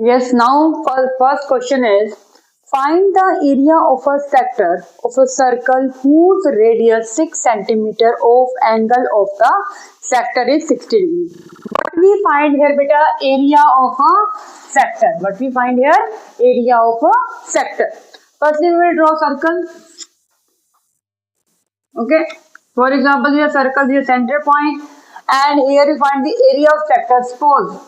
Yes, now first question is find the area of a sector of a circle whose radius 6 centimeter of angle of the sector is 60 degree. What we find here beta area of a sector. What we find here area of a sector. Firstly we will draw circle. Okay. For example, here circle is the center point and here we find the area of sector. Suppose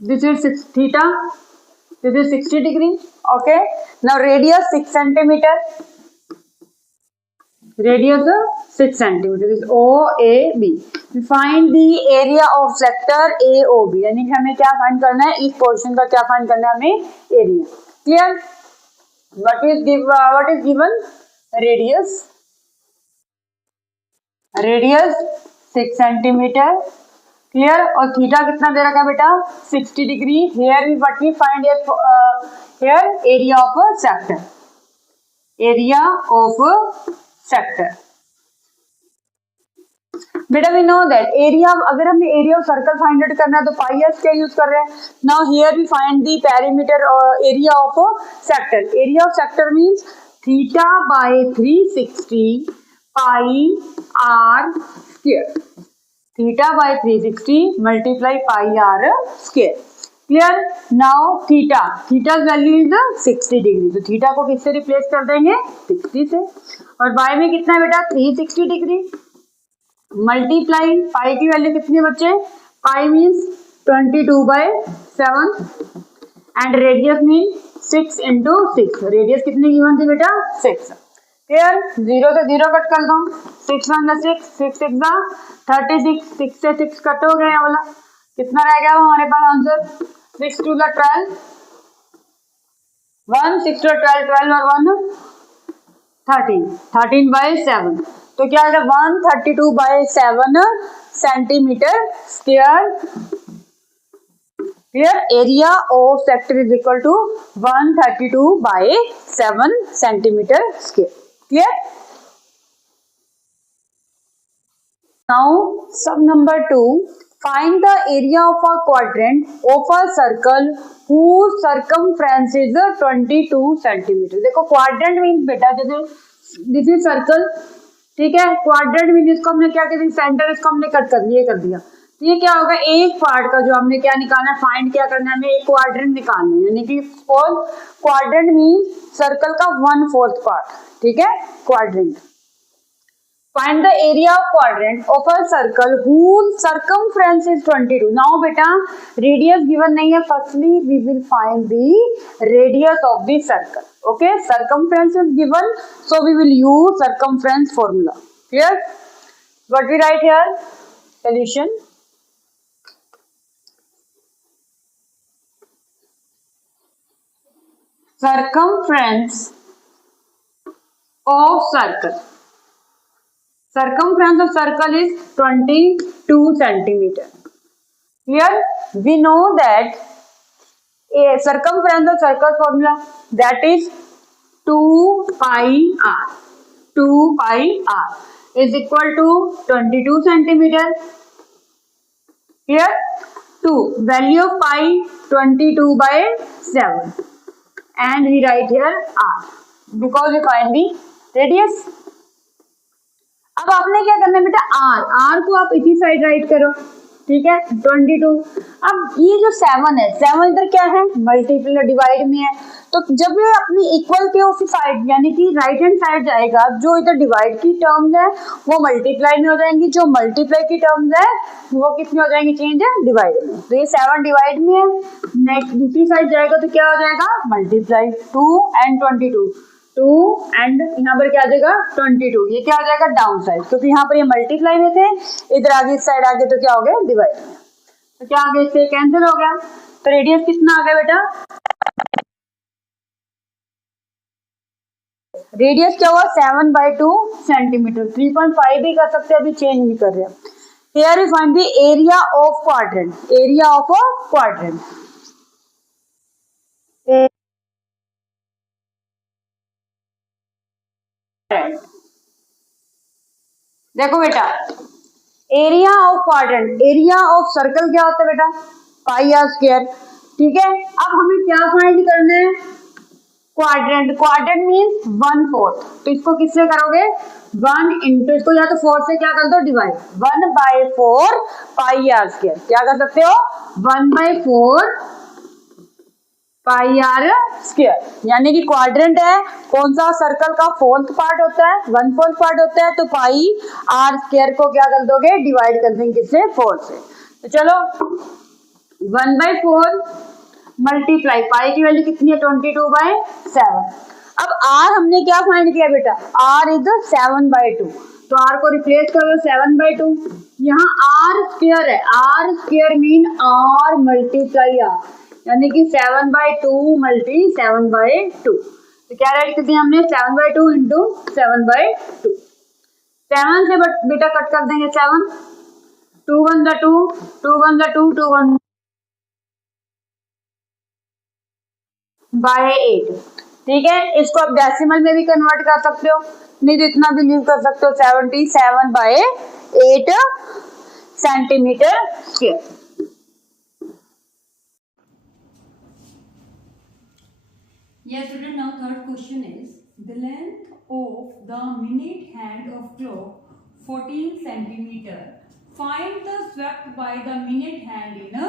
this is 6 theta. This is 60 degree. Okay. Now radius 6 centimeter. Radius 6 centimeter. This is OAB. We find the area of sector AOB. यानी कि हमें क्या find करना है? इस portion का क्या find करना है हमें? Area. Clear? What is given? Radius. Radius 6 centimeter. Clear. और थीटा कितना दे रखा है बेटा? 60 degree. Here what we find here area of a sector. Area of sector. बेटा वी नो दैट एरिया, अगर हमें area of circle find out करना है तो पाई एस क्या यूज कर रहे हैं. Now here we find the perimeter area of sector. Area of sector means theta by 360 pi r square. Theta by 360 multiply pi r square. Clear. Now theta value is 60 degree. तो theta को किससे replace कर देंगे? 60 से. और bye में कितना है बेटा? 360 डिग्री मल्टीप्लाई पाई की वैल्यू कितनी बच्चे? पाई means 22/7 and radius mean 6 into 6. Radius कितनी गिवन थी बेटा? 6. क्लियर. 0 से 0 कट कर दो. 6 1 6 6 6 36. 6 से 6 कट हो गया वाला. कितना रह गया हमारे पास आंसर? 6 2 12 1 6 2 12 12 और 1 13 13/7. तो क्या है? 132/7 centimetre square. Clear. Area of sector is equal to 132/7 centimetre square. Clear. Now sum number 2. Find the area of a quadrant of a circle whose circumference is 22 centimetre. देखो क्वाड्रेंट मीन्स बेटा जैसे this is circle. ठीक है. Quadrant mean इसको हमने क्या किया? Centre इसको हमने कट कर दिया कर दिया. तो ये क्या होगा? एक पार्ट का जो हमने क्या निकालना है, फाइंड क्या करना है हमें? एक क्वाड्रेंट निकालना है. यानी कि सपोज क्वाड्रेंट मीन सर्कल का 1/4 पार्ट. ठीक है. Quadrant. Find the area of quadrant of a circle whose circumference is 22. Now बेटा रेडियस गिवन नहीं है. Firstly we will find the radius of the circle. Okay. circumference is given, so we will use circumference formula. Clear? What we write here? Solution. Circumference of circle. Circumference of circle is 22 centimeter. Here we know that a circumference of circle formula, that is 2 pi r. 2 pi r is equal to 22 centimeter. Here 2 value of pi 22/7 and we write here r because we find the radius. अब आपने क्या करना है बेटा? Are को आप इसी side right करो. ठीक है. 22. अब ये जो 7 है, 7 इधर क्या है? मल्टीप्लाई डिवाइड में है. तो जब ये अपनी इक्वल के ऑफ साइड यानी कि राइट हैंड साइड जाएगा, जो इधर डिवाइड की टर्म्स है वो मल्टीप्लाई में हो जाएंगी. जो मल्टीप्लाई की टर्म्स है वो किस में हो जाएंगी? चेंज है डिवाइड में. तो ये 7 डिवाइड में है. नेक्स्ट दूसरी साइड जाएगा तो क्या हो जाएगा? मल्टीप्लाई. 2 and 22. 2 एंड यहाँ पर क्या आ जाएगा? 22. ये क्या हो जाएगा? Down side. क्योंकि यहाँ पर ये मल्टीप्लाई में थे, इधर आगे इस साइड आगे तो क्या हो गया? डिवाइड में. तो क्या आगे इससे कैंसिल हो गया. तो रेडियस कितना आ गया बेटा? रेडियस क्या हुआ? 7/2 सेंटीमीटर. 3.5 भी कर सकते हैं, अभी चेंज भी कर रहे हैं. Here we find the area of quadrant. Area of a quadrant. देखो बेटा area of quadrant, area of circle क्या होता है बेटा? Pi r square. ठीक है, अब हमें क्या फाइंड करना है, क्वाड्रेंट। क्वाड्रेंट मीन्स 1/4, तो इसको किससे करोगे, 1 इंटू, इसको या तो 4 से क्या कर दो डिवाइड, 1/4 पाई आर स्क्वायर। क्या कर सकते हो, 1/4 पाई आर स्क्वायर। यानी कि क्वाड्रेंट है, कौन सा, सर्कल का 4th पार्ट होता है, 1/4 पार्ट होता है, तो पाई आर स्क्वायर को क्या कर दोगे, डिवाइड कर देंगे किससे, 4 से। तो चलो 1/4 मल्टीप्लाई, पाई की वैल्यू कितनी है, 22/7। अब आर हमने क्या फाइंड किया बेटा, आर इज 7/2, तो आर को रिप्लेस करो 7/2। यहाँ आर स्क्वायर है, r square mean r multiply r, यानी कि 7/2 मल्टी 7/2। तो क्या राइट कर दिया हमने, 7/2 इंटू 7/2। 7 से बेटा कट कर देंगे 7, 2 1 2, 2 1 2, 2 1 बाय 8। ठीक है, इसको आप डेसिमल में भी कन्वर्ट कर सकते हो, नहीं तो इतना भी लीव कर सकते हो, 77/8 centimetre square. Yes, student. Now third question is the length of the minute hand of clock 14 centimeter. Find the swept by the minute hand in a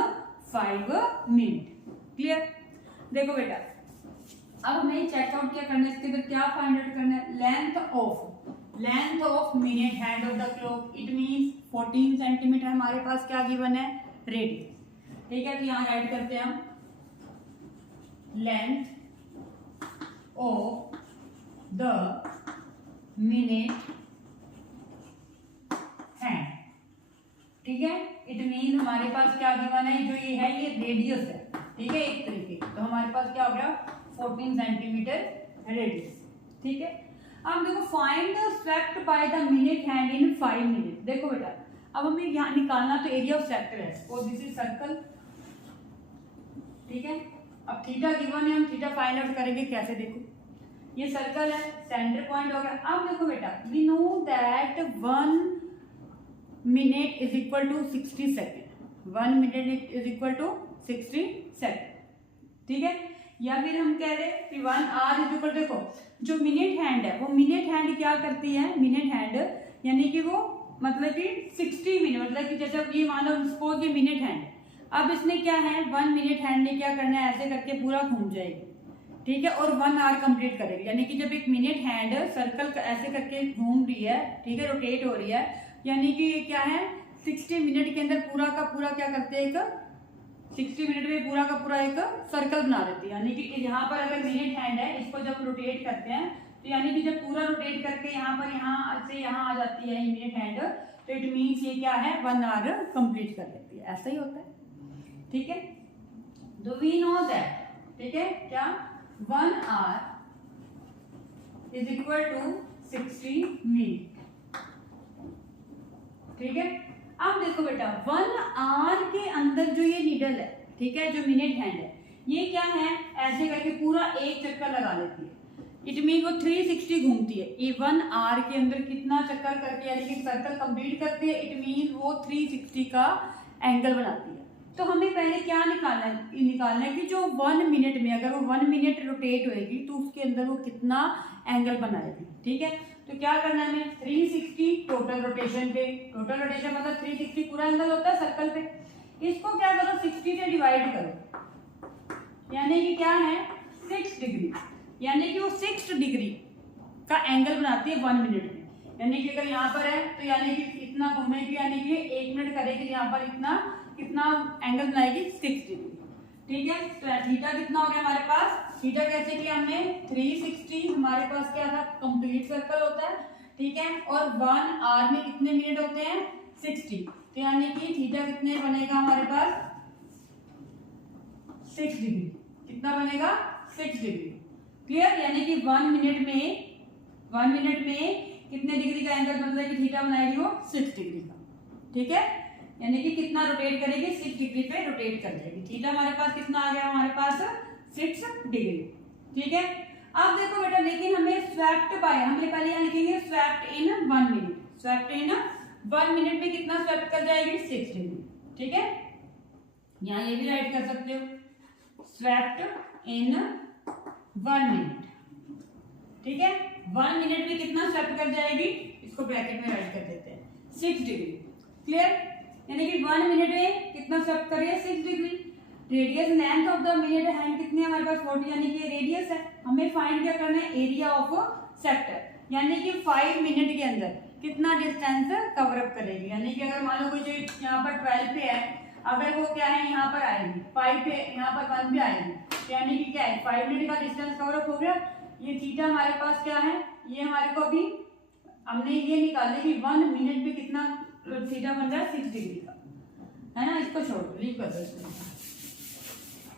5 minute. Clear? देखो बेटा, अब हमें चेकआउट क्या करना है, इसके बाद क्या फाइंड आउट करना है, length of minute hand of the clock. It means 14 centimetre हमारे पास क्या गिवन है, रेडियस। ठीक है, तो यहाँ राइट करते हैं हम length of the minute hand। ठीक है, इट मीन हमारे पास क्या गिवन है, जो ये है ये रेडियस है। ठीक है, एक तरीके, तो हमारे पास क्या हो गया, 14 सेंटीमीटर रेडियस। ठीक है, अब देखो find the swept by the minute hand in 5 minute. देखो बेटा, अब हमें यहाँ निकालना तो एरिया ऑफ सेक्टर है, और दिस इज सर्कल। ठीक है, अब थीटा गिवन है, हम थीटा फाइंड आउट करेंगे कैसे, देखो ये सर्कल है, सेंटर पॉइंट हो गया। अब देखो बेटा, we know that 1 minute is equal to 60 second, 1 minute is equal to 60 second. ठीक है, या फिर हम कह रहे कि 1 आवर इज इक्वल, देखो जो मिनट हैंड है वो मिनट हैंड क्या करती है, मिनट हैंड यानी कि वो मतलब कि 60 मिनट, मतलब कि जैसे ये मान लो सपोज ये मिनट हैंड, अब इसने क्या है 1 मिनट हैंड ने क्या करना है, ऐसे करके पूरा घूम जाएगी। ठीक है, और 1 आवर कंप्लीट करेगी, यानी कि जब एक मिनट हैंड सर्कल ऐसे करके घूम रही है, ठीक है, रोटेट हो रही है, यानी कि ये क्या है 60 मिनट के अंदर पूरा का पूरा क्या करते हैं, एक 60 मिनट में पूरा का पूरा एक सर्कल बना देती है। यानी कि यहाँ पर अगर मिनट हैंड है, इसको जब रोटेट करते हैं, तो यानी कि जब पूरा रोटेट करके यहाँ पर यहाँ से यहाँ आ जाती है ये मिनट हैंड, तो इट मीन्स ये क्या है 1 आवर कंप्लीट कर देती है, ऐसा ही होता है। ठीक है, तो वी नो दैट, ठीक है, क्या 1 hour is equal to 60 minute. ठीक है, अब देखो बेटा 1 आवर के अंदर जो ये नीडल है, ठीक है, जो मिनट हैंड है, ये क्या है ऐसे करके पूरा एक चक्कर लगा लेती है। इट मीन वो 360 घूमती है, ये 1 आवर के अंदर कितना चक्कर करके यानी कि सर्कल कंप्लीट करती है, इट मीन वो 360 का एंगल बनाती है। तो हमें पहले क्या निकालना है कि जो 1 मिनट में, अगर वो 1 मिनट रोटेट होएगी तो उसके अंदर वो कितना एंगल बनाएगी। ठीक है, तो क्या करना है हमें 360 टोटल रोटेशन पे, टोटल रोटेशन मतलब 360 पूरा एंगल होता है सर्कल पे, इसको क्या करो 60 से डिवाइड करो, यानी कि क्या है 6 डिग्री, यानी कि वो 6 डिग्री का एंगल बनाती है 1 मिनट में। यानी कि अगर यहाँ पर है तो यानी कि इतना घूमेगी, यानी कि 1 मिनट करेगी, यहाँ पर इतना कितना एंगल बनाएगी 6 डिग्री। ठीक है, तो थीटा कितना हो गया हमारे पास, थीटा कैसे किया हमने 360, हमारे पास क्या था कंप्लीट सर्कल होता है। ठीक है, और 1 आवर में कितने मिनट होते हैं 60, तो यानी कि थीटा कितने बनेगा हमारे पास 6 डिग्री, कितना बनेगा 6 डिग्री। क्लियर, यानी कि 1 मिनट में कितने डिग्री का एंगल बनता है कि थीटा बनाएगी वो 6 डिग्री का। ठीक है, यानी कि कितना रोटेट करेगी 6 डिग्री पे रोटेट कर देगी। थीटा हमारे पास कितना आ गया हमारे पास 6 डिग्री। ठीक है, अब देखो बेटा, लेकिन हमें स्वेप्ट बाय, हमें पहले यहाँ लिखेंगे swept in 1 minute, swept in 1 minute में कितना स्वेप्ट कर जाएगी 6 डिग्री। ठीक है, यहाँ ये भी राइट कर सकते हो, स्वेप्ट इन 1 मिनट। ठीक है, 1 मिनट में कितना स्वेप्ट कर जाएगी, इसको ब्रैकेट में राइट कर देते हैं 6 डिग्री। क्लियर, यानी कि 1 मिनट में कितना स्वेप्ट करिए 6 degree. Radius length of the minute hand कितनी है हमारे पास 40, यानी कि रेडियस है। हमें फाइंड क्या करना है, एरिया ऑफ सेक्टर, यानी कि 5 मिनट के अंदर कितना डिस्टेंस कवर अप करेगी। यानी कि अगर मान लो कोई चीज यहाँ पर 12 पे है, अगर वो क्या है यहाँ पर आएगी 5 पे, यहाँ पर 1 पे आएगी, यानी कि क्या है 5 मिनट का डिस्टेंस कवर अप हो गया। ये थीटा हमारे पास क्या है, ये हमारे को अभी हमने ये निकाले कि 1 मिनट में कितना थीटा बन रहा है 6 डिग्री का, है ना। इसको छोड़ दो, लीव कर दो इसको।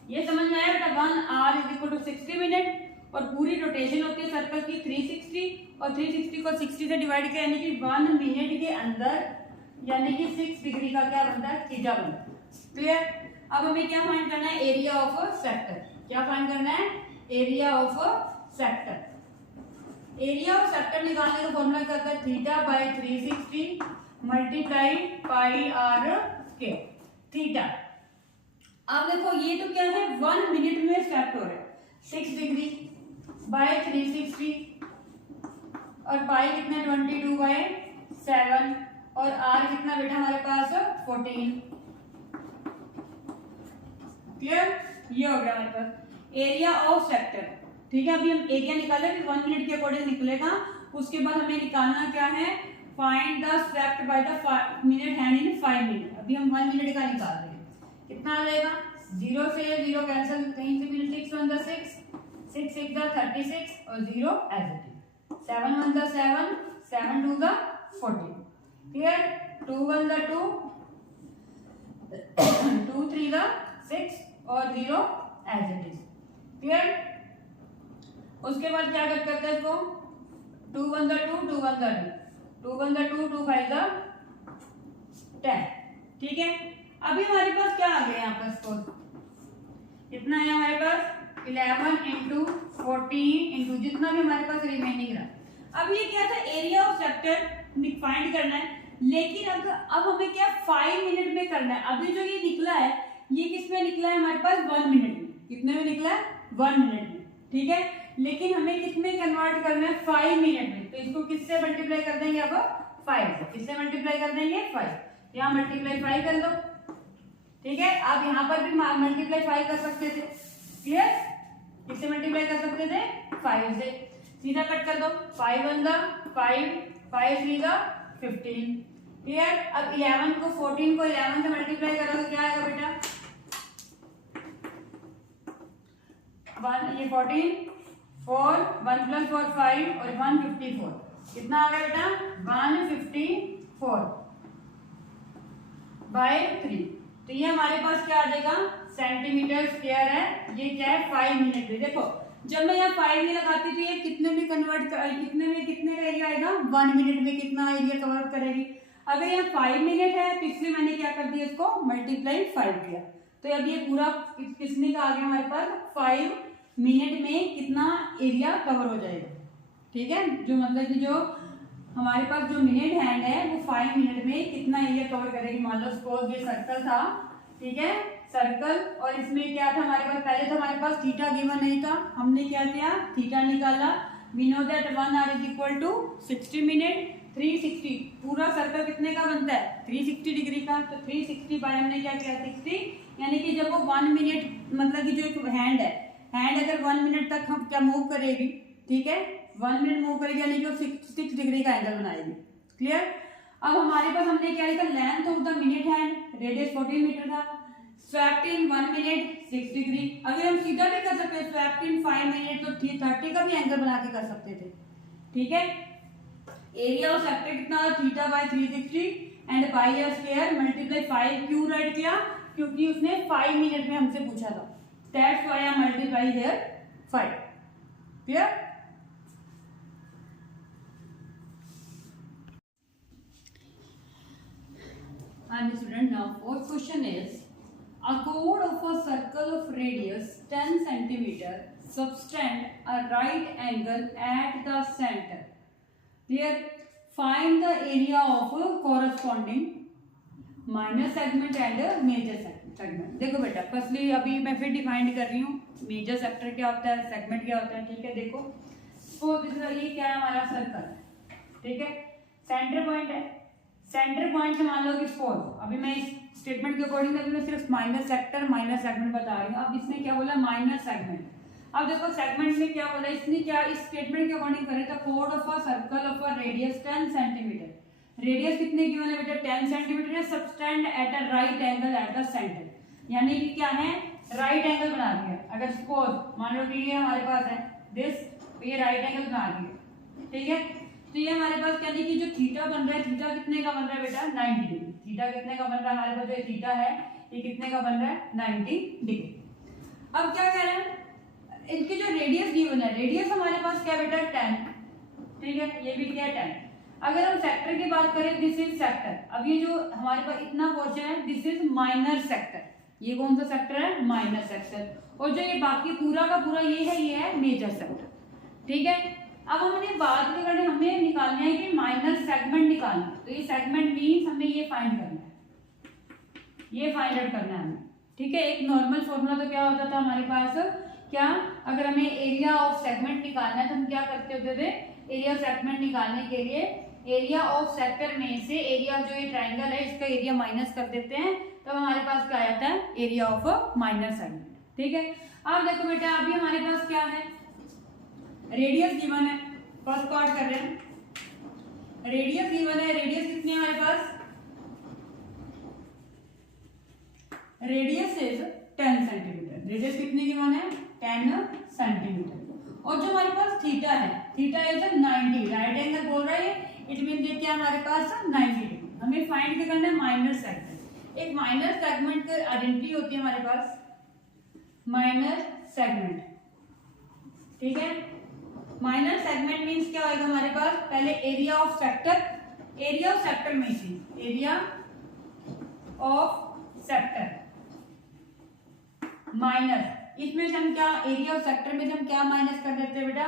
ये समझ में आया बेटा, 1 hour is equal to 60 minute, और पूरी रोटेशन होती है सर्कल की 360, और 360 को 60 से डिवाइड किया, यानी कि 1 मिनट के अंदर यानी कि 6 डिग्री का क्या बनता है, थीटा बनता है। क्लियर, अब हमें क्या फाइंड करना है, एरिया ऑफ सेक्टर। क्या फाइंड करना है, area of sector. Area of sector निकालने का फॉर्मूला करता है theta by 360 multiply pi r square theta. अब देखो ये तो क्या है 1 मिनट में सेट हो रहा है 6 डिग्री बाय 360, और पाई कितना 22 बाय 7, और आर कितना बेटा हमारे पास 14। क्लियर, ये हो गया हमारे पास एरिया ऑफ सेक्टर। ठीक है, अभी हम एरिया निकाले, 1 मिनट के अकॉर्डिंग निकलेगा। उसके बाद हमें निकालना क्या है, find the swept by the minute hand in 5 minute. अभी हम 1 मिनट का निकाल रहे हैं, कितना आ जाएगा, 0 से 0 कैंसिल, कहीं से भी 6 1 6, 6 6 36, और 0 एज इट इज, 7 1 7, 7 2 14। क्लियर, 2 1 2, 2 3 6, और 0 एज इट इज। क्लियर, उसके बाद क्या करते हैं इसको, 2 1 2, 2 1 2, 2 1 2, 2 5 10। ठीक है, अभी हमारे पास क्या आ गया यहाँ पर स्कोर, कितना है हमारे पास 11 इंटू 14 इंटू जितना भी हमारे पास रिमेनिंग रहा। अब ये क्या था, एरिया ऑफ सेक्टर फाइंड करना है, लेकिन अब हमें क्या 5 मिनट में करना है। अभी जो ये निकला है, ये किस में निकला है हमारे पास 1 मिनट में, कितने में निकला है 1 मिनट में। ठीक है, लेकिन हमें कितने कन्वर्ट करना है 5 मिनट में, तो इसको किससे मल्टीप्लाई कर देंगे, अब 5 से किससे मल्टीप्लाई कर देंगे 5, यहाँ मल्टीप्लाई 5 कर दो। ठीक है, आप यहाँ पर भी मल्टीप्लाई 5 कर सकते थे। क्लियर, किससे मल्टीप्लाई कर सकते थे 5 से, सीधा कट कर दो, 5 1 5, 5 3 15। क्लियर, अब 11 को 14 को 11 से मल्टीप्लाई करो तो क्या आएगा बेटा 1, ये 14 4 1 + 4 5, और 154, कितना आ गया बेटा 154 बाय 3। तो ये हमारे पास क्या आ जाएगा सेंटीमीटर स्क्वायर है। ये क्या है 5 मिनट में। देखो जब मैं यहाँ 5 में लगाती थी, ये कितने में कन्वर्ट कितने का एरिया आएगा 1 मिनट में कितना एरिया कवर करेगी। अगर यहाँ 5 मिनट है तो इसलिए मैंने क्या कर दिया, इसको मल्टीप्लाई 5 किया, तो अब ये पूरा कितने का आ गया हमारे पास 5 मिनट में कितना एरिया कवर हो जाएगा। ठीक है, जो मतलब कि जो हमारे पास जो मिनट हैंड है वो 5 मिनट में कितना एरिया कवर करेगी। मान लो सपोज ये सर्कल था, ठीक है सर्कल, और इसमें क्या था हमारे पास, पहले तो हमारे पास थीटा गिवन नहीं था, हमने क्या किया थीटा निकाला। We know that 1 hour is equal to 60 minute, 360 पूरा सर्कल कितने का बनता है 360 डिग्री का, तो 360 बाय हमने क्या किया 60, यानी कि जब वो 1 मिनट मतलब कि जो एक हैंड है, हैंड अगर 1 मिनट तक हम क्या मूव करेगी, ठीक है 1 मिनट मूव करेगी, यानी कि वो 6 डिग्री का एंगल बनाएगी। क्लियर, अब हमारे पास हमने क्या लिखा, length of the minute hand, radius 14 metre था, स्वेप्ट इन 1 मिनट 6 डिग्री। अगर हम सीधा भी कर सकते हैं स्वेप्ट इन 5 मिनट तो 30 का भी एंगल बना के कर सकते थे। ठीक है, एरिया ऑफ सेक्टर कितना theta by 360 and pi r square multiply 5। क्यों राइट किया, क्योंकि उसने 5 मिनट में हमसे पूछा था, that's why I multiply here 5। Clear, and student now fourth question is a chord of a circle of radius 10 centimeter subtend a right angle at the center. Here find the area of corresponding minor segment and major segment. देखो बेटा, firstly अभी मैं फिर define कर रही हूँ major sector क्या होता है, सेगमेंट क्या होता है। ठीक है, देखो सपोज ये क्या है हमारा सर्कल, ठीक है, सेंटर पॉइंट है। सेंटर पॉइंट से मान लो कि सपोज अभी मैं इस स्टेटमेंट के अकॉर्डिंग मैं सिर्फ माइनर सेक्टर माइनर सेगमेंट बता रही हूँ। अब इसने क्या बोला, माइनर सेगमेंट। अब देखो सेगमेंट में क्या बोला इसने, क्या इस स्टेटमेंट के अकॉर्डिंग करे तो code of a circle of a radius 10 centimetre. Radius कितने गिवन है बेटा, 10 सेंटीमीटर है, subtend at a right angle at the centre. यानी कि क्या है, राइट एंगल बना दिया। अगर सपोज मान लो कि ये हमारे पास है दिस, तो ये राइट एंगल बना दिया, ठीक है। तो ये हमारे पास यानी कि जो थीटा बन रहा है, थीटा कितने का बन रहा है बेटा, 90 डिग्री। थीटा कितने का बन रहा है हमारे पास, जो ये थीटा है ये कितने का बन रहा है, 90 डिग्री। अब क्या कह रहे हैं, इनकी जो रेडियस गिवन है, रेडियस हमारे पास क्या बेटा 10, ठीक है, ये भी क्या 10। अगर हम सेक्टर की बात करें, दिस इज सेक्टर। अब ये जो हमारे पास इतना पोर्शन है, दिस इज माइनर सेक्टर। ये कौन सा सेक्टर है, माइनर सेक्टर। और जो ये बाकी पूरा का पूरा ये है मेजर सेक्टर, ठीक है। अब हमने बात क्या करनी, हमें निकालना है कि माइनर सेगमेंट निकालना है। तो ये सेगमेंट मीन्स हमें ये फाइंड करना है, ये फाइंड आउट करना है हमें, ठीक है। एक नॉर्मल फॉर्मूला तो क्या होता था हमारे पास, क्या अगर हमें एरिया ऑफ सेगमेंट निकालना है तो हम क्या करते होते थे, एरिया ऑफ सेगमेंट निकालने के लिए एरिया ऑफ सेक्टर में से एरिया जो ये ट्राइंगल है इसका एरिया माइनस कर देते हैं, तो हमारे पास क्या आता है, एरिया ऑफ माइनर सेगमेंट, ठीक है। अब देखो बेटा, अभी हमारे पास क्या है, रेडियस गिवन है, फर्स्ट पार्ट कर रहे हैं, रेडियस गिवन है। रेडियस कितनी है हमारे पास, रेडियस इज 10 सेंटीमीटर। रेडियस कितनी गिवन है, 10 सेंटीमीटर। और जो हमारे पास थीटा है, थीटा इज 90, राइट एंगल बोल रहा है, इट मीन ये क्या हमारे पास 90 डिग्री। हमें फाइंड क्या करना है, माइनर सेगमेंट। एक माइनर सेगमेंट की आइडेंटिटी होती है हमारे पास, माइनर सेगमेंट, ठीक है। माइनर सेगमेंट मींस क्या होगा हमारे पास, पहले area of sector, area of sector में से एरिया ऑफ सेक्टर माइनस, इसमें से हम क्या, एरिया ऑफ सेक्टर में से हम क्या माइनस कर देते हैं बेटा,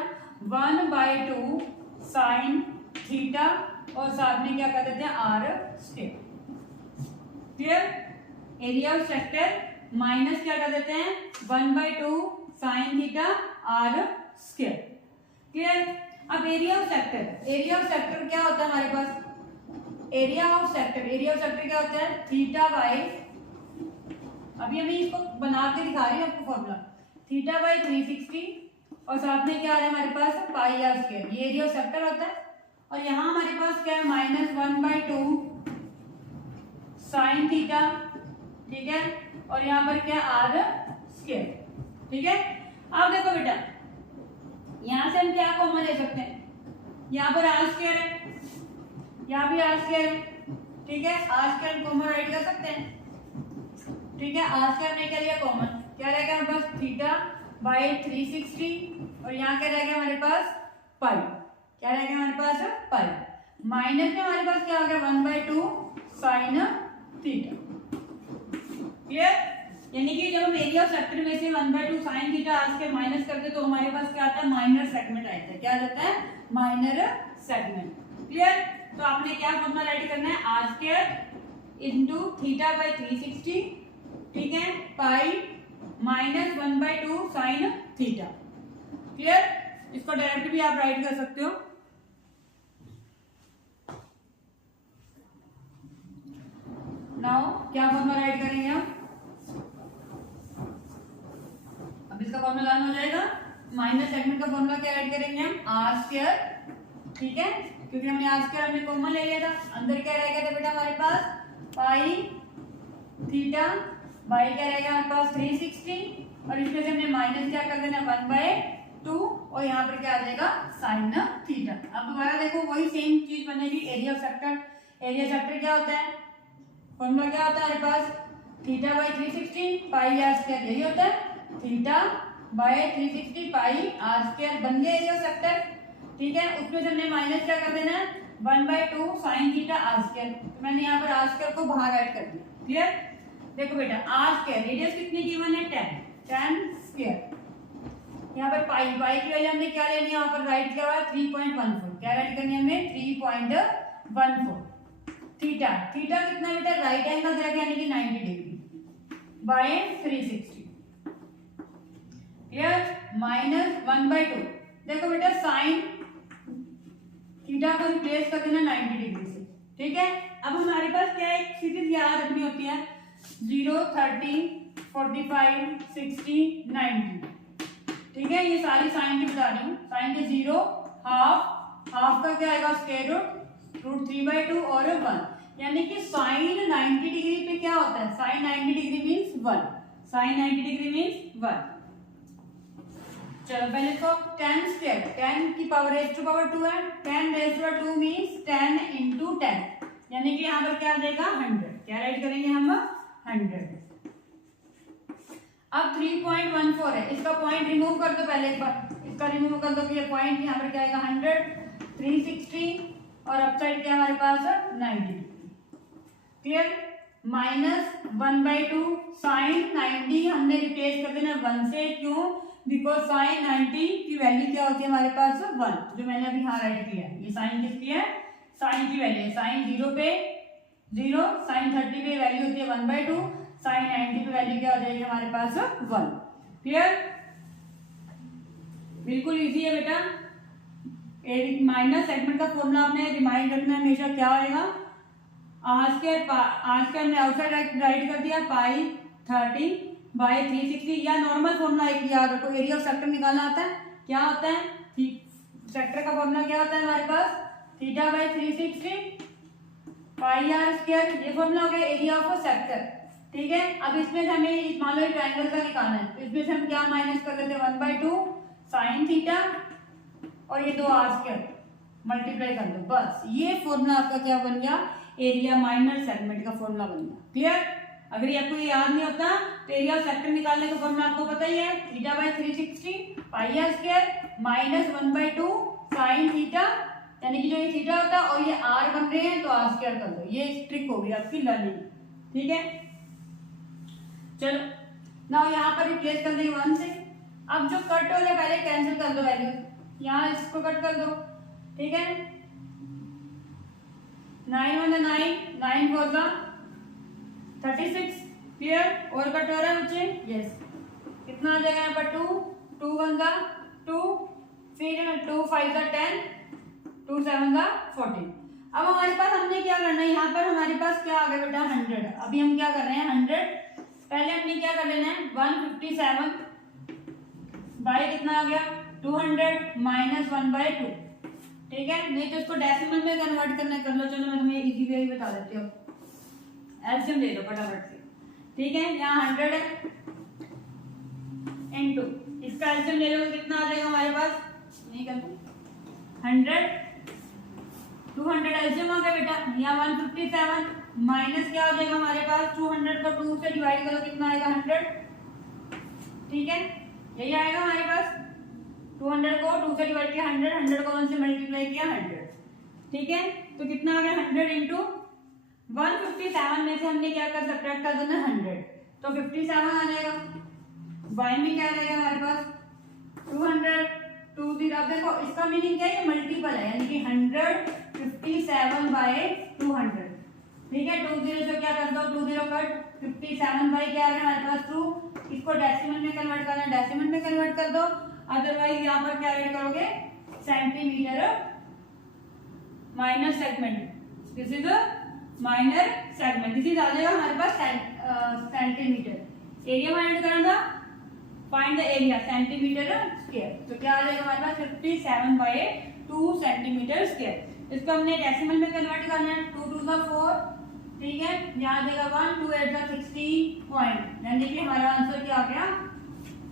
1/2 साइन थीटा, और साथ में क्या कर देते हैं, r square. Clear, area of sector minus क्या कर देते हैं, 1/2 sine theta r square. Clear. अब area of sector, area of sector क्या होता है हमारे पास, area of sector, area of sector क्या होता है, थीटा बाई, अभी हमें इसको बना के दिखा रही हूँ आपको फॉर्मूला, थीटा बाई 360, और साथ में क्या आ रहा है हमारे पास, पाई आर स्क्वायर। ये एरिया ऑफ सेक्टर होता है। और यहाँ हमारे पास क्या है, -1/2 साइन थीटा, ठीक है, और यहाँ पर क्या, आर स्क्वायर, ठीक है। अब देखो बेटा, यहाँ से हम क्या कॉमन ले सकते हैं, यहाँ पर आर स्क्वायर है, यहाँ भी आर स्क्वायर है, ठीक है, आर स्क्वायर कॉमन राइट कर सकते हैं, ठीक है। आर स्क्वायर ने क्या लिया कॉमन, क्या रहेगा हमारे पास, थीटा बाई 360, और यहाँ क्या रहेगा हमारे पास, पाई, क्या रहेगा हमारे पास, पाई। माइनस में हमारे पास क्या आ गया, 1/2 साइन थीटा। क्लियर, यानी कि जब हम एरिया ऑफ सेक्टर में से 1/2 sine theta r square minus करते तो हमारे पास क्या आता है, माइनर सेगमेंट आता है। क्या आता है, माइनर सेगमेंट। क्लियर, तो आपने क्या फॉर्मूला राइट करना है, r square into theta by 360, ठीक है, pi minus 1/2 sine theta. Clear, इसको डायरेक्ट भी आप राइट कर सकते हो। नाउ क्या फॉर्मूला राइट करेंगे हम, अब इसका फॉर्मूला हो जाएगा, माइनर सेगमेंट का फॉर्मूला क्या राइट करेंगे हम, आर स्क्वायर, ठीक है, क्योंकि हमने आर स्क्वायर हमने कॉमन ले लिया था। अंदर क्या रहेगा था बेटा हमारे पास, पाई थीटा बाई क्या रहेगा हमारे पास 360, और इसमें से हमने माइनस क्या कर देना 1/2, और यहाँ पर क्या आ जाएगा साइन थीटा। अब दोबारा देखो वही सेम चीज बनेगी, area of sector. Area sector क्या होता है, फॉर्मूला क्या होता है हमारे पास, theta by 360 pi r square, यही होता है, theta by 360 pi r square बन गया एरिया ऑफ सेक्टर, ठीक है। उसमें से हमने माइनस क्या कर देना है 1/2 साइन थीटा आर स्क्वायर, तो मैंने यहाँ पर आर स्क्वायर को बाहर ऐड कर दिया। क्लियर, देखो बेटा आर स्क्वायर, रेडियस कितनी गिवन है 10 स्क्वायर, यहाँ पर पाई, पाई की वैल्यू हमने क्या लेनी है, यहाँ पर राइट क्या हुआ 3.14, क्या राइट करनी है हमें 3.14, थीटा, थीटा कितना बेटा राइट एंगल दे रखा है यानी कि 90 डिग्री बाय 360, क्लियर, -1/2। देखो बेटा साइन थीटा को रिप्लेस कर देना 90 डिग्री से, ठीक है। अब हमारे पास क्या है, एक सीरीज याद रखनी होती है 0, 30, 45, 60, 90, ठीक है। ये सारी साइन की बता रही हूँ। साइन के 0, हाफ, हाफ का क्या आएगा स्क्वायर रूट √3/2 और 1, यानी कि साइन 90 डिग्री पे क्या होता है, sine 90 degree means 1, sine 90 degree means 1। चलो पहले तो 10 स्क्वायर, 10 की पावर रेज़ टू पावर 2 है, 10 रेज़ टू पावर 2 मीन्स 10 × 10, यानी कि यहाँ पर क्या आ जाएगा 100, क्या राइट करेंगे हम 100। अब 3.14 है, इसका पॉइंट रिमूव कर दो पहले एक बार, इसका रिमूव कर दो कि ये पॉइंट यहाँ पर क्या आएगा 100, 360 और अप साइड क्या हमारे पास 90, क्लियर। -1/2 साइन 90 हमने रिप्लेस कर देना 1 से, क्यों, बिकॉज साइन 90 की वैल्यू क्या होती है हमारे पास 1, जो मैंने अभी यहाँ राइट किया है। ये साइन किसकी है, साइन की वैल्यू है, साइन 0 पे 0, साइन 30 पे वैल्यू होती है 1/2, साइन 90 पे वैल्यू क्या हो जाएगी हमारे पास 1, क्लियर। बिल्कुल इजी है बेटा। माइनस सेगमेंट का फॉर्मूला आपने रिमाइंड रखना है हमेशा, क्या होगा, आज के हमने आउटसाइड राइट कर दिया पाई 30/360, या नॉर्मल फॉर्मूला एक याद रखो, एरिया ऑफ सेक्टर निकालना आता है, क्या होता है, सेक्टर का फॉर्मूला क्या होता है हमारे पास, θ/360 πr², ये फॉर्मूला हो गया एरिया ऑफ सेक्टर, ठीक है। अब इसमें हमें मान लो ट्रायंगल का निकालना है, तो इसमें से हम क्या माइनस कर देते हैं 1/2 साइन थीटा और ये 2r² मल्टीप्लाई कर दो, बस ये फॉर्मूला आपका क्या बन गया, एरिया माइनर सेगमेंट का फॉर्मूला बन गया, क्लियर। अगर ये आपको याद नहीं होता तो एरिया ऑफ सेक्टर निकालने का फॉर्मूला आपको पता ही है, θ/360 πr² -1/2 साइन थीटा, यानी कि जो ये थीटा होता है और ये r बन रहे हैं तो r² कर दो, ये ट्रिक होगी आपकी लर्निंग, ठीक है। चलो ना यहाँ पर रिप्लेस कर देंगे 1 से। अब जो कट हो रहा है पहले कैंसिल कर दो वैल्यू, यहाँ इसको कट कर दो, ठीक है। 9 × 9, 9 × 36, क्लियर। और कट हो रहा है बच्चे, यस, कितना आ जाएगा यहाँ पर 2, 2 × 2, फिर 2 × 5 = 10, 2 × 7 = 14। अब हमारे पास हमने क्या करना है, यहाँ पर हमारे पास क्या आ गया बेटा 100, अभी हम क्या कर रहे हैं 100, पहले हमने क्या कर लेना है 157 बाई कितना आ गया 200 -1/2, ठीक है। नहीं तो इसको डेसिमल में कन्वर्ट करना कर लो, चलो मैं तुम्हें इजी वे बता देती हूँ, एलसीएम ले लो फटाफट से, ठीक है। यहाँ 100 है इनटू इसका एलसीएम ले लो, कितना आ जाएगा हमारे पास, नहीं कर 100 200 एलसीएम आ गया बेटा, यहाँ 157 माइनस क्या हो जाएगा हमारे पास 200 को 2 से डिवाइड करो, कितना आएगा 100, ठीक है। यही आएगा हमारे पास, 200 को 2 से डिवाइड किया 100, 100 को 1 से मल्टीप्लाई किया 100, ठीक है। तो कितना आ गया 100 इंटू 157 में से हमने क्या कर सब्ट्रैक्ट कर देना 100, तो 57 आ जाएगा। y में क्या रहेगा हमारे पास 200 2 0, अब देखो इसका मीनिंग क्या है, ये मल्टीपल है, यानी कि 157/200, ठीक है। 2 0 से क्या कर दो 2 0 कट, 57 बाई क्या आ गया हमारे पास 2, इसको डेसिमल में कन्वर्ट करना है, डेसिमल में कन्वर्ट कर दो, अदरवाइज यहाँ पर क्या ऐड करोगे centimetre minor segment, this is minor segment, this is आ जाएगा हमारे पास सेंटीमीटर। एरिया फाइंड करना था, find the area centimetre square, तो क्या आ जाएगा हमारे पास 57/2 सेंटीमीटर स्क्वायर। इसको हमने डेसिमल में कन्वर्ट करना है, 2 2 = 4, ठीक है। यहाँ देगा 1 2 8 = 60 पॉइंट, यानी कि हमारा आंसर क्या आ गया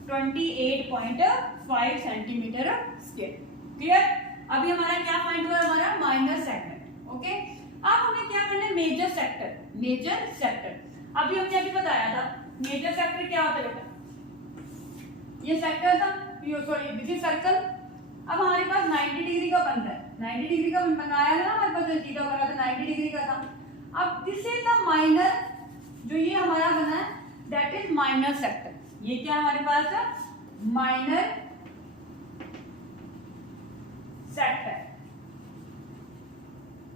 28.5 सेंटीमीटर स्क्वायर, क्लियर। अभी हमारा क्या फाइंड हुआ, हमारा माइनर सेगमेंट, ओके। अब हमें क्या करना है मेजर सेक्टर, मेजर सेक्टर अभी हमने अभी बताया था, मेजर सेक्टर क्या होता है बेटा, ये सेक्टर था, सॉरी दिस इज सर्कल। अब हमारे पास 90 डिग्री का बन रहा है, 90 डिग्री का बनाया था ना हमारे पास, जो थीटा बना था 90 डिग्री का था। अब दिस इज द माइनर, जो ये हमारा बना है दैट इज माइनर सेक्टर, ये क्या हमारे पास है माइनर सेक्टर,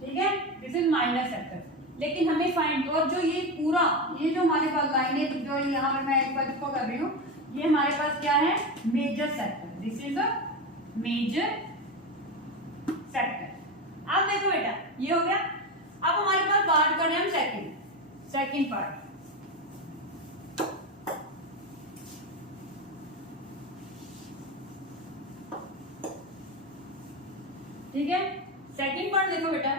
ठीक है, दिस इज माइनर सेक्टर। लेकिन हमें फाइंड, और जो ये पूरा ये जो हमारे पास लाइन है, जो यहाँ पर मैं एक बार इसको कर रही हूँ, ये हमारे पास क्या है, major sector, this is a major sector. अब देखो बेटा ये हो गया। अब हमारे पास बात कर रहे हैं हम सेकंड पार्ट। ठीक है, सेकंड पार्ट देखो बेटा,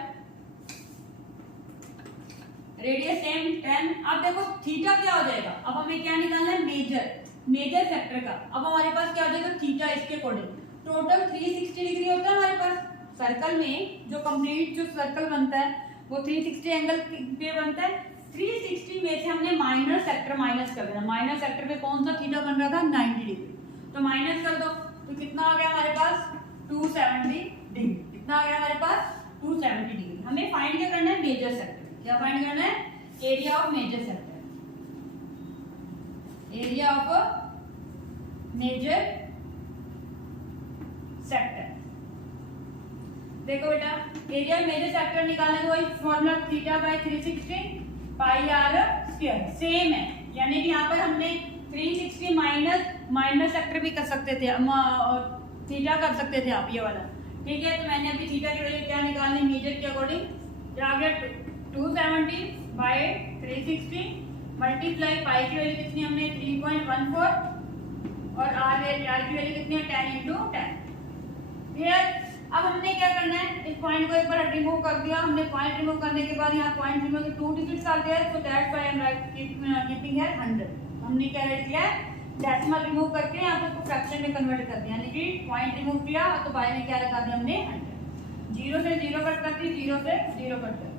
रेडियस 10। अब देखो थीटा क्या हो जाएगा, अब हमें क्या निकालना है, मेजर सेक्टर का। अब हमारे पास क्या हो जाएगा, थीटा इसके अकॉर्डिंग टोटल 360 डिग्री होता है हमारे पास। सर्कल में जो कंप्लीट जो सर्कल बनता है वो 360 एंगल पे बनता है। 360 में से हमने माइनर सेक्टर माइनस कर देना। माइनर सेक्टर पे कौन सा थीटा बन रहा था, 90 डिग्री, तो माइनस कर दो, तो कितना आ गया हमारे पास, 270 डिग्री। कितना आ गया हमारे पास, 270 डिग्री। हमें फाइंड क्या करना है, मेजर सेक्टर। क्या फाइंड करना है, area of major sector, area of major sector. देखो बेटा, एरिया मेजर सेक्टर निकालने को वही formula theta by 360 pi r square same है। यानी कि यहाँ पर हमने 360 माइनस सेक्टर भी कर सकते थे, थीटा कर सकते थे आप, ये वाला। ठीक है, तो मैंने अभी थीटा की वैल्यू क्या निकालनी, मेजर के अकॉर्डिंग, क्या आ गया, 270 बाय 360 मल्टीप्लाई पाई की वैल्यू कितनी हमने 3.14 और आर की वैल्यू कितनी है 10 इंटू 10। क्लियर। अब हमने क्या करना है, इस पॉइंट को एक बार रिमूव कर दिया हमने। पॉइंट रिमूव करने के बाद यहाँ पॉइंट रिमूव 2 डिजिट्स आ गया, so that's why I am keeping है 100। हमने क्या किया है, डेसिमल रिमूव करके यहाँ पर इसको फ्रैक्शन में कन्वर्ट कर दिया, यानी कि पॉइंट रिमूव किया तो बाय में क्या लगा दिया हमने 100। 0 से 0 कट कर दी, 0 से 0 कट कर दी।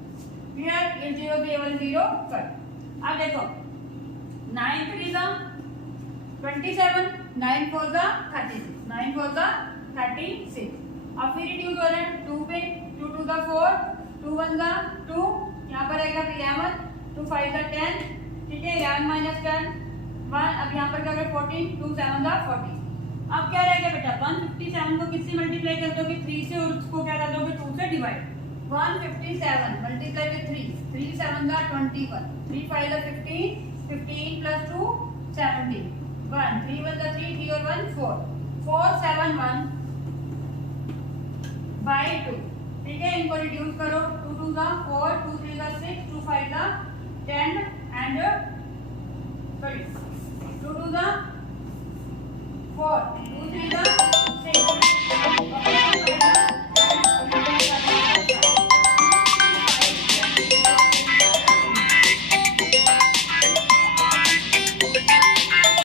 क्लियर, ये 0 से 0 कट। अब देखो 9 3 जा 27, 9 4 जा 36, 9 4 जा 36। अब फिर रिड्यूस हो रहा है 2 पे, 2 2 जा 4, 2 1 जा 2, यहाँ पर आएगा 11, 2 5 जा 10। ठीक है, 11 माइनस 10 1। अब यहाँ पर क्या होगा 14, 2 7 जा 14। अब क्या रहेगा बेटा, 157 को किससे मल्टीप्लाई कर दोगे, 3 से, और उसको क्या कर दोगे 2 से डिवाइड। 157 मल्टीप्लाई विद 3, 3 7 जा 21, 3 5 जा 15, 15 प्लस 2 17, 1 3 1 जा 3, 3 और 1 4, 471 बाय 2। ठीक है, इनको रिड्यूस करो, 2 2 जा 4, 2 3 जा 6, 2 5 जा 10 एंड सॉरी 2 2 जा 4, 2 3 जा